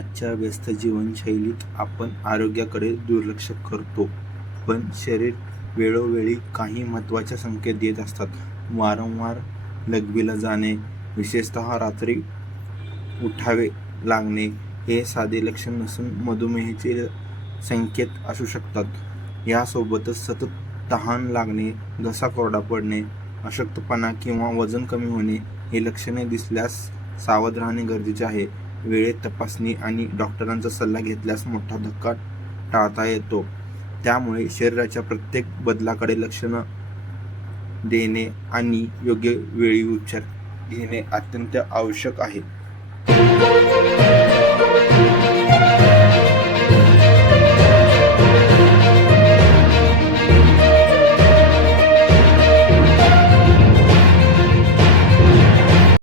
आजच्या व्यस्त जीवनशैलीत आपण आरोग्याकडे दुर्लक्ष करतो, पण शरीर वेळोवेळी काही महत्त्वाचे संकेत देत असतात. वारंवार लघवीला जाणे, विशेषतः रात्री उठावे लागणे हे साधे लक्षण नसून मधुमेहाचे संकेत असू शकतात. यासोबतच सतत तहान लागणे, घसा कोरडा पडणे, अशक्तपणा किंवा वजन कमी होणे ही लक्षणे दिसल्यास सावध राहणे गरजेचे आहे. वेळेत तपासणी आणि डॉक्टरांचा सल्ला घेतल्यास मोठा धक्का टाळता येतो. त्यामुळे शरीराच्या प्रत्येक बदलाकडे लक्ष देणे आणि योग्य वेळी उपचार घेणे अत्यंत आवश्यक आहे.